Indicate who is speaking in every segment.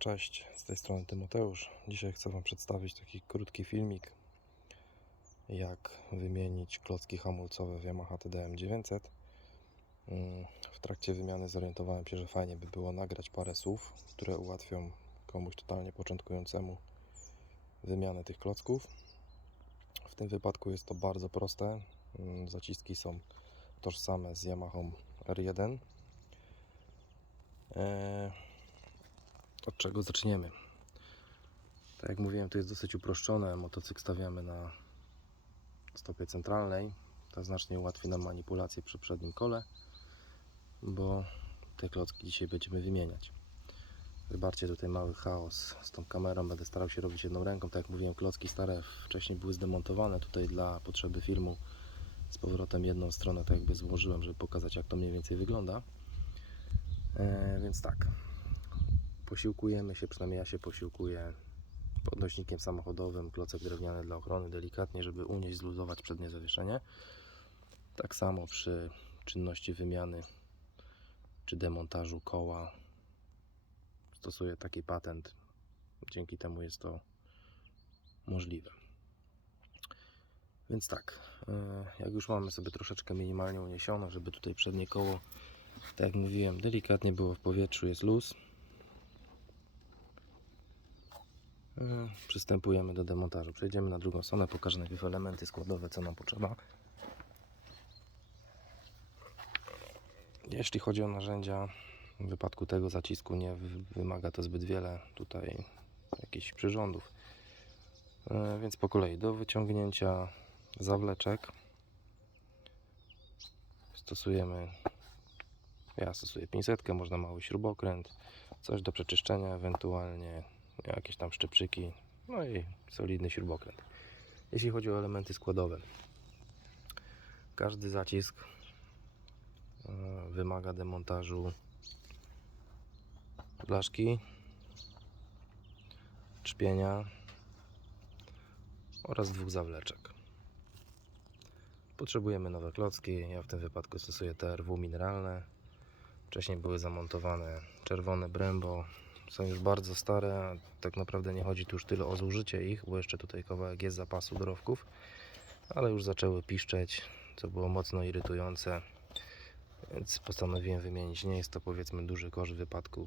Speaker 1: Cześć, z tej strony Tymoteusz. Dzisiaj chcę Wam przedstawić taki krótki filmik, jak wymienić klocki hamulcowe w Yamaha TDM 900. Mm, W trakcie wymiany zorientowałem się, że fajnie by było nagrać parę słów, które ułatwią komuś totalnie początkującemu wymianę tych klocków. W tym wypadku jest to bardzo proste. Mm, Zaciski są tożsame z Yamaha R1. Eee, od czego zaczniemy? Tak jak mówiłem, to jest dosyć uproszczone. Motocykl stawiamy na stopie centralnej. To znacznie ułatwi nam manipulację przy przednim kole, bo te klocki dzisiaj będziemy wymieniać. Wybaczcie tutaj mały chaos z tą kamerą. Będę starał się robić jedną ręką. Tak jak mówiłem, klocki stare wcześniej były zdemontowane tutaj dla potrzeby filmu. Z powrotem jedną stronę tak jakby złożyłem, żeby pokazać jak to mniej więcej wygląda. E, więc tak, posiłkujemy się, przynajmniej ja się posiłkuję podnośnikiem samochodowym, klocek drewniany dla ochrony, delikatnie, żeby unieść, zluzować przednie zawieszenie. Tak samo przy czynności wymiany czy demontażu koła stosuję taki patent. Dzięki temu jest to możliwe. Więc tak, e, jak już mamy sobie troszeczkę minimalnie uniesione, żeby tutaj przednie koło, tak jak mówiłem, delikatnie było w powietrzu, jest luz. E, Przystępujemy do demontażu. Przejdziemy na drugą stronę, pokażę najpierw elementy składowe, co nam potrzeba. Jeśli chodzi o narzędzia, w wypadku tego zacisku nie wy- wymaga to zbyt wiele tutaj jakichś przyrządów. E, Więc po kolei do wyciągnięcia zawleczek stosujemy ja stosuję pinsetkę, można mały śrubokręt, coś do przeczyszczenia, ewentualnie jakieś tam szczypczyki, no i solidny śrubokręt. Jeśli chodzi o elementy składowe, każdy zacisk e, wymaga demontażu blaszki, trzpienia oraz dwóch zawleczek. Potrzebujemy nowe klocki. Ja w tym wypadku stosuję TRW mineralne. Wcześniej były zamontowane czerwone Brembo. Są już bardzo stare. Tak naprawdę nie chodzi tu już tyle o zużycie ich, bo jeszcze tutaj kawałek jest zapasu dorowków, ale już zaczęły piszczeć, co było mocno irytujące. Więc postanowiłem wymienić. Nie jest to powiedzmy duży koszt w wypadku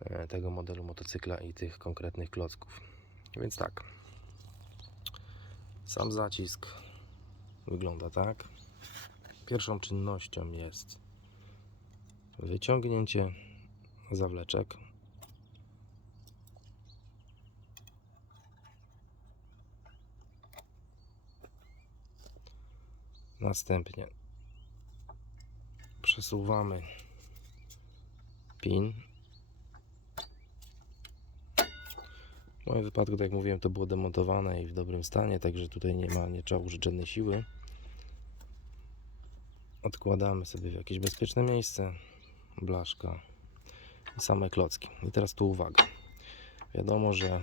Speaker 1: e, tego modelu motocykla i tych konkretnych klocków. Więc tak. Sam zacisk wygląda tak. Pierwszą czynnością jest wyciągnięcie zawleczek. Następnie przesuwamy pin. W moim wypadku, tak jak mówiłem, to było demontowane i w dobrym stanie, także tutaj nie ma, nie trzeba użyć żadnej siły. Odkładamy sobie w jakieś bezpieczne miejsce blaszka same klocki. I teraz tu uwaga. Wiadomo, że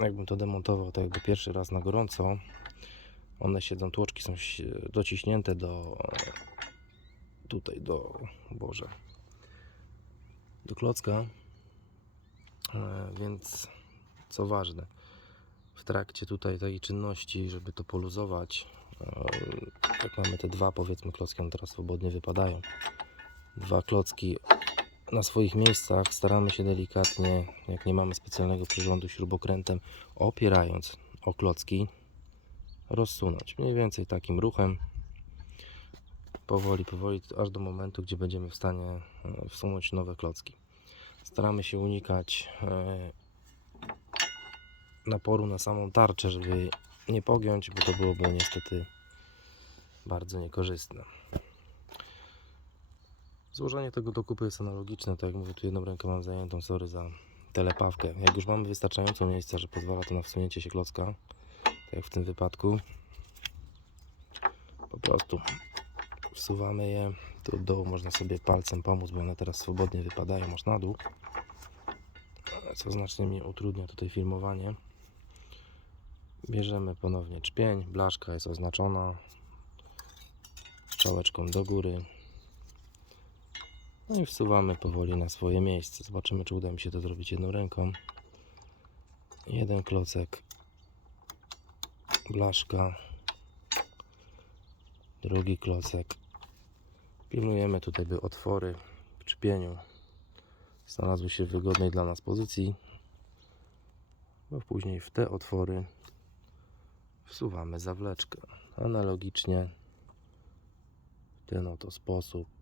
Speaker 1: jakbym to demontował tak jakby pierwszy raz na gorąco, one siedzą, tłoczki są dociśnięte do tutaj do Boże do klocka e, więc co ważne w trakcie tutaj tej czynności, żeby to poluzować e, jak mamy te dwa powiedzmy klocki, one teraz swobodnie wypadają dwa klocki na swoich miejscach staramy się delikatnie, jak nie mamy specjalnego przyrządu śrubokrętem, opierając o klocki, rozsunąć. Mniej więcej takim ruchem. Powoli, powoli, aż do momentu, gdzie będziemy w stanie e, wsunąć nowe klocki. Staramy się unikać e, naporu na samą tarczę, żeby nie pogiąć, bo to byłoby niestety bardzo niekorzystne. Złożenie tego do kupy jest analogiczne, tak jak mówię, tu jedną rękę mam zajętą, sorry za telepawkę. Jak już mamy wystarczająco miejsca, że pozwala to na wsunięcie się klocka, tak jak w tym wypadku, po prostu wsuwamy je, tu dołu można sobie palcem pomóc, bo one teraz swobodnie wypadają aż na dół, co znacznie mi utrudnia tutaj filmowanie. Bierzemy ponownie czpień, blaszka jest oznaczona strzałeczką do góry, No i wsuwamy powoli na swoje miejsce. Zobaczymy, czy uda mi się to zrobić jedną ręką. Jeden klocek, blaszka, drugi klocek. Pilnujemy tutaj, by otwory w czpieniu znalazły się w wygodnej dla nas pozycji, bo później w te otwory wsuwamy zawleczkę. Analogicznie w ten oto sposób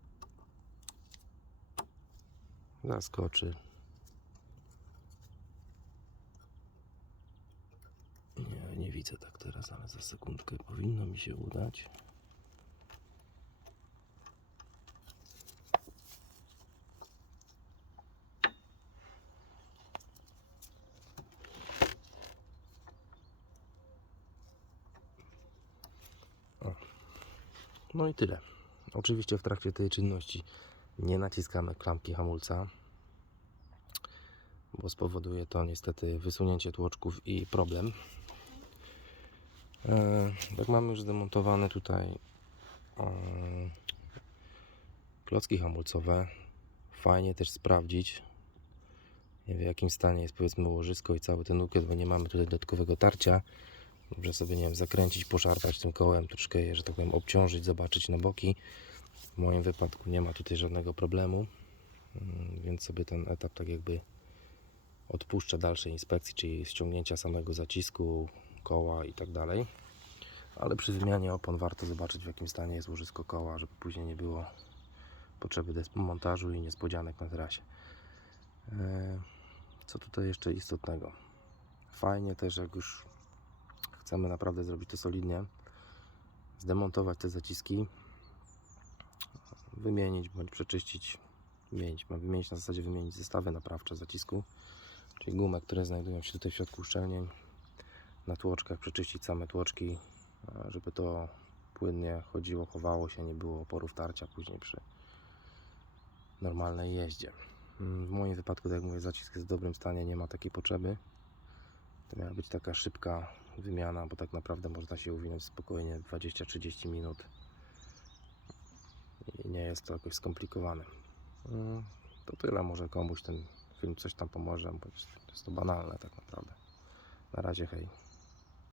Speaker 1: zaskoczy. Nie, nie widzę tak teraz, ale za sekundkę powinno mi się udać. No i tyle. Oczywiście w trakcie tej czynności nie naciskamy klamki hamulca, bo spowoduje to niestety wysunięcie tłoczków i problem. E, Tak mamy już zdemontowane tutaj e, klocki hamulcowe. Fajnie też sprawdzić, w jakim stanie jest powiedzmy łożysko i cały ten ukiet, bo nie mamy tutaj dodatkowego tarcia. Dobrze sobie, nie wiem, zakręcić, poszarpać tym kołem, troszkę je, że tak powiem, obciążyć, zobaczyć na boki. W moim wypadku nie ma tutaj żadnego problemu, mm, więc sobie ten etap tak jakby odpuszczę dalszej inspekcji, czyli ściągnięcia samego zacisku, koła i tak dalej. Ale przy wymianie opon warto zobaczyć w jakim stanie jest łożysko koła, żeby później nie było potrzeby desmontażu i niespodzianek na trasie. E, Co tutaj jeszcze istotnego? Fajnie też jak już chcemy naprawdę zrobić to solidnie, zdemontować te zaciski, wymienić bądź przeczyścić, wymienić, ma wymienić na zasadzie wymienić zestawy naprawcze zacisku, czyli gumy, które znajdują się tutaj w środku uszczelnień, na tłoczkach przeczyścić same tłoczki, e, żeby to płynnie chodziło, chowało się, nie było oporów tarcia później przy normalnej jeździe. Mm, W moim wypadku, tak jak mówię, zacisk jest w dobrym stanie, nie ma takiej potrzeby. To miała być taka szybka wymiana, bo tak naprawdę można się uwinąć spokojnie 20-30 minut. Nie jest to jakoś skomplikowane. Mm, To tyle, może komuś ten film coś tam pomoże, bo jest to banalne tak naprawdę. Na razie hej.